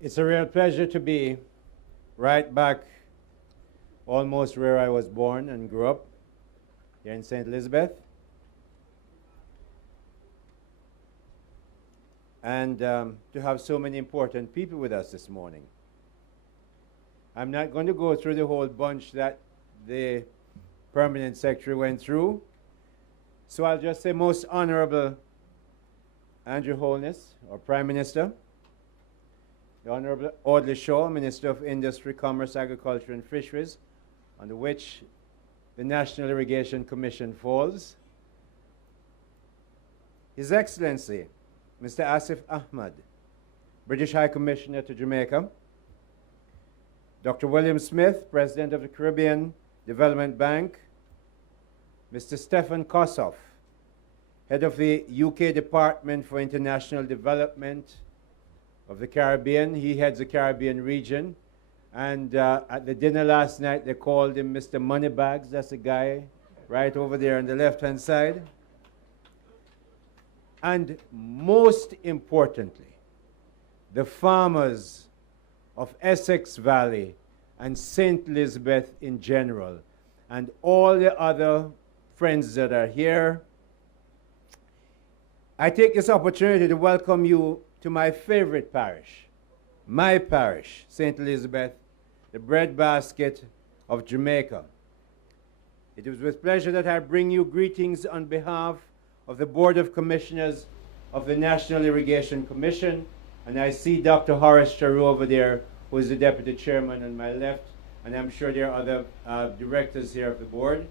It's a real pleasure to be right back almost where I was born and grew up, here in St. Elizabeth. And to have so many important people with us this morning. I'm not going to go through the whole bunch that the permanent secretary went through. So I'll just say Most Honorable Andrew Holness, our Prime Minister, the Honorable Audley Shaw, Minister of Industry, Commerce, Agriculture and Fisheries, under which the National Irrigation Commission falls. His Excellency, Mr. Asif Ahmad, British High Commissioner to Jamaica, Dr. William Smith, President of the Caribbean Development Bank, Mr. Stefan Kossoff, Head of the UK Department for International Development of the Caribbean. He heads the Caribbean region. And at the dinner last night, they called him Mr. Moneybags. That's the guy right over there on the left-hand side. And most importantly, the farmers of Essex Valley and St. Elizabeth in general, and all the other friends that are here. I take this opportunity to welcome you to my favorite parish, my parish, St. Elizabeth, the breadbasket of Jamaica. It is with pleasure that I bring you greetings on behalf of the Board of Commissioners of the National Irrigation Commission, and I see Dr. Horace Charu over there, who is the Deputy Chairman on my left, and I'm sure there are other directors here of the board.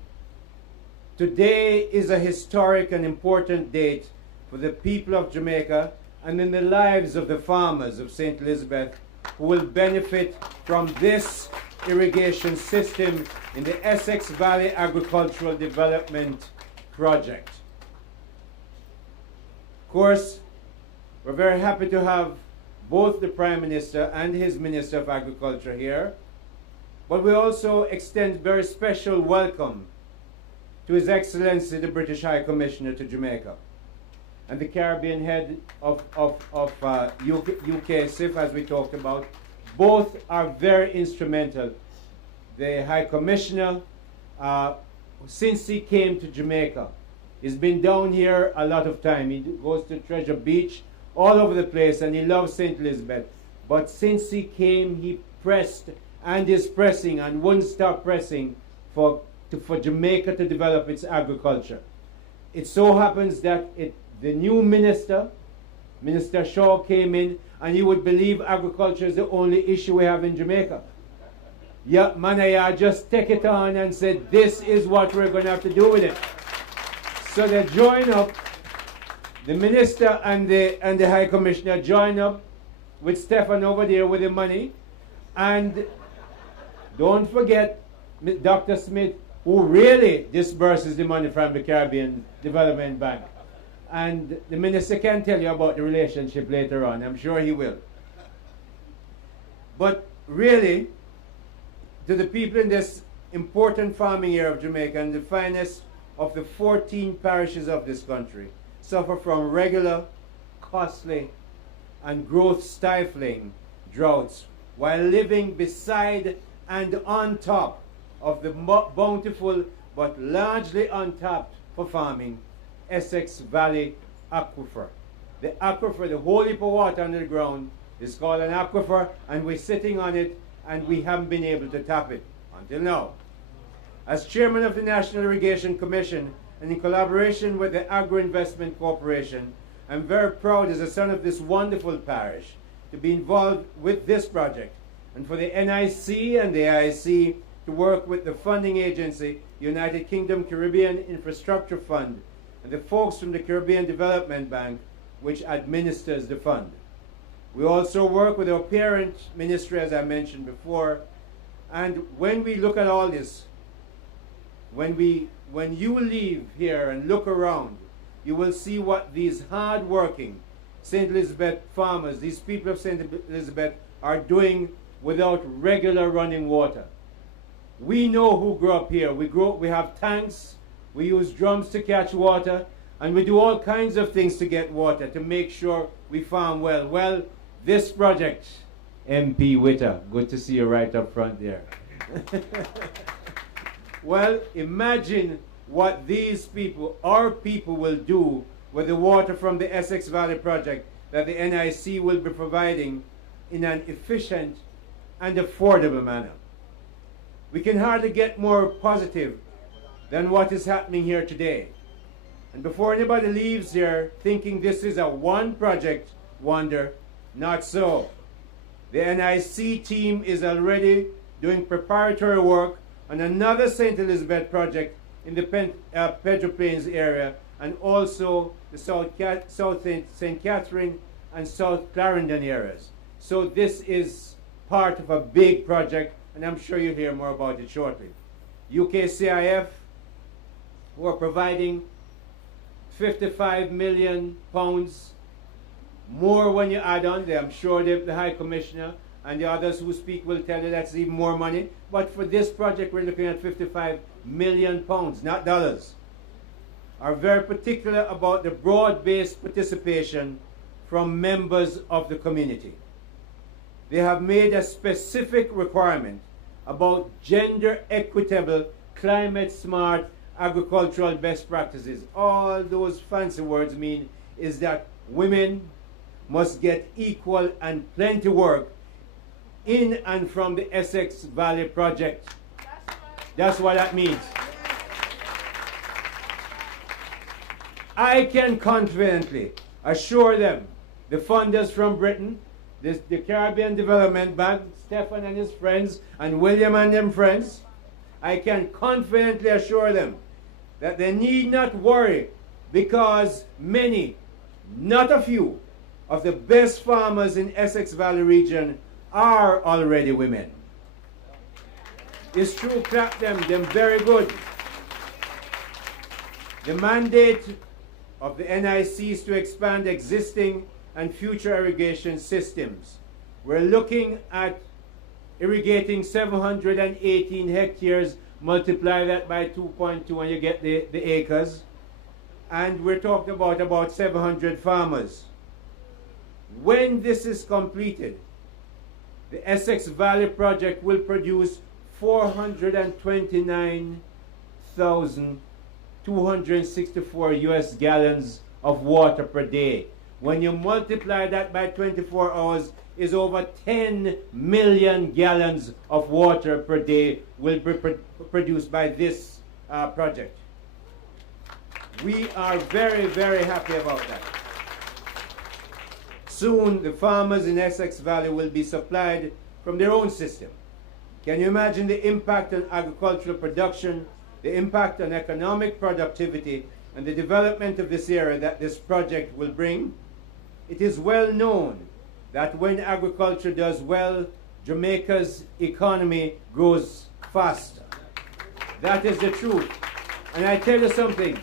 Today is a historic and important date for the people of Jamaica and in the lives of the farmers of St. Elizabeth who will benefit from this irrigation system in the Essex Valley Agricultural Development project. Of course, we're very happy to have both the Prime Minister and his Minister of Agriculture here, but we also extend very special welcome to His Excellency the British High Commissioner to Jamaica and the Caribbean head of UKCIF, as we talked about. Both are very instrumental. The High Commissioner, since he came to Jamaica, he's been down here a lot of time. He goes to Treasure Beach, all over the place, and he loves St. Elizabeth. But since he came, he pressed and is pressing and won't stop pressing for Jamaica to develop its agriculture. It so happens that the new minister, Minister Shaw, came in, and you would believe agriculture is the only issue we have in Jamaica. Yeah, Manaya just take it on and said, this is what we're going to have to do with it. So they join up, the minister and the High Commissioner join up with Stefan over there with the money. And don't forget Dr. Smith, who really disburses the money from the Caribbean Development Bank. And the minister can tell you about the relationship later on. I'm sure he will. But really, to the people in this important farming area of Jamaica, and the finest of the 14 parishes of this country suffer from regular, costly, and growth-stifling droughts while living beside and on top of the bountiful but largely untapped for farming Essex Valley Aquifer. The aquifer, the whole heap of water under the ground, is called an aquifer, and we're sitting on it and we haven't been able to tap it until now. As chairman of the National Irrigation Commission and in collaboration with the Agro-Investment Corporation, I'm very proud as a son of this wonderful parish to be involved with this project, and for the NIC and the AIC to work with the funding agency, United Kingdom Caribbean Infrastructure Fund, and the folks from the Caribbean Development Bank, which administers the fund. We also work with our parent ministry, as I mentioned before, and when we look at all this, when you leave here and look around, you will see what these hard-working St. Elizabeth farmers, these people of St. Elizabeth, are doing without regular running water. We know who grew up here. We have tanks, we use drums to catch water, and we do all kinds of things to get water, to make sure we farm well. Well, this project MP Witter. Good to see you right up front there. Well, imagine what these people, our people, will do with the water from the Essex Valley project that the NIC will be providing in an efficient and affordable manner. We can hardly get more positive than what is happening here today. And before anybody leaves here thinking this is a one project wonder, not so. The NIC team is already doing preparatory work on another St. Elizabeth project in the Pedro Plains area, and also the South St. Catherine and South Clarendon areas. So this is part of a big project, and I'm sure you'll hear more about it shortly. UKCIF, who are providing £55 million more when you add on. I'm sure the High Commissioner and the others who speak will tell you that's even more money. But for this project, we're looking at £55 million, not dollars. Are very particular about the broad-based participation from members of the community. They have made a specific requirement about gender equitable, climate smart agricultural best practices. All those fancy words mean is that women must get equal and plenty work in and from the Essex Valley project. That's what that means. I can confidently assure them, the funders from Britain, the Caribbean Development Bank, Stefan and his friends, and William and them friends, I can confidently assure them that they need not worry, because many, not a few, of the best farmers in Essex Valley region are already women. It's true, clap them very good. The mandate of the NIC is to expand existing and future irrigation systems. We're looking at irrigating 718 hectares, multiply that by 2.2 and you get the acres. And we're talking about 700 farmers. When this is completed, the Essex Valley project will produce 429,264 US gallons of water per day. When you multiply that by 24 hours, is over 10 million gallons of water per day will be produced by this project. We are very, very happy about that. Soon, the farmers in Essex Valley will be supplied from their own system. Can you imagine the impact on agricultural production, the impact on economic productivity, and the development of this area that this project will bring? It is well known that when agriculture does well, Jamaica's economy grows faster. That is the truth. And I tell you something,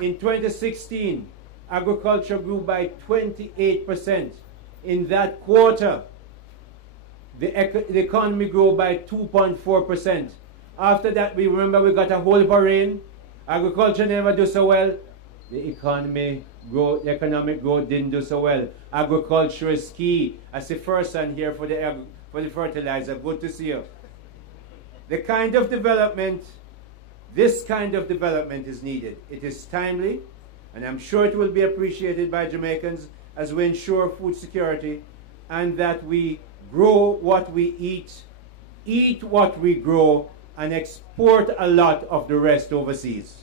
in 2016, agriculture grew by 28%. In that quarter, the economy grew by 2.4%. After that, we remember we got a whole heap of rain. Agriculture never do so well. The economic growth didn't do so well. Agriculture is key. I see first son here for the fertilizer. Good to see you. This kind of development is needed. It is timely, and I'm sure it will be appreciated by Jamaicans as we ensure food security, and that we grow what we eat what we grow, and export a lot of the rest overseas,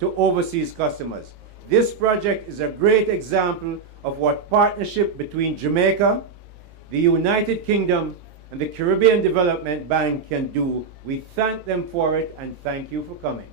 to overseas customers. This project is a great example of what partnership between Jamaica, the United Kingdom, and the Caribbean Development Bank can do. We thank them for it, and thank you for coming.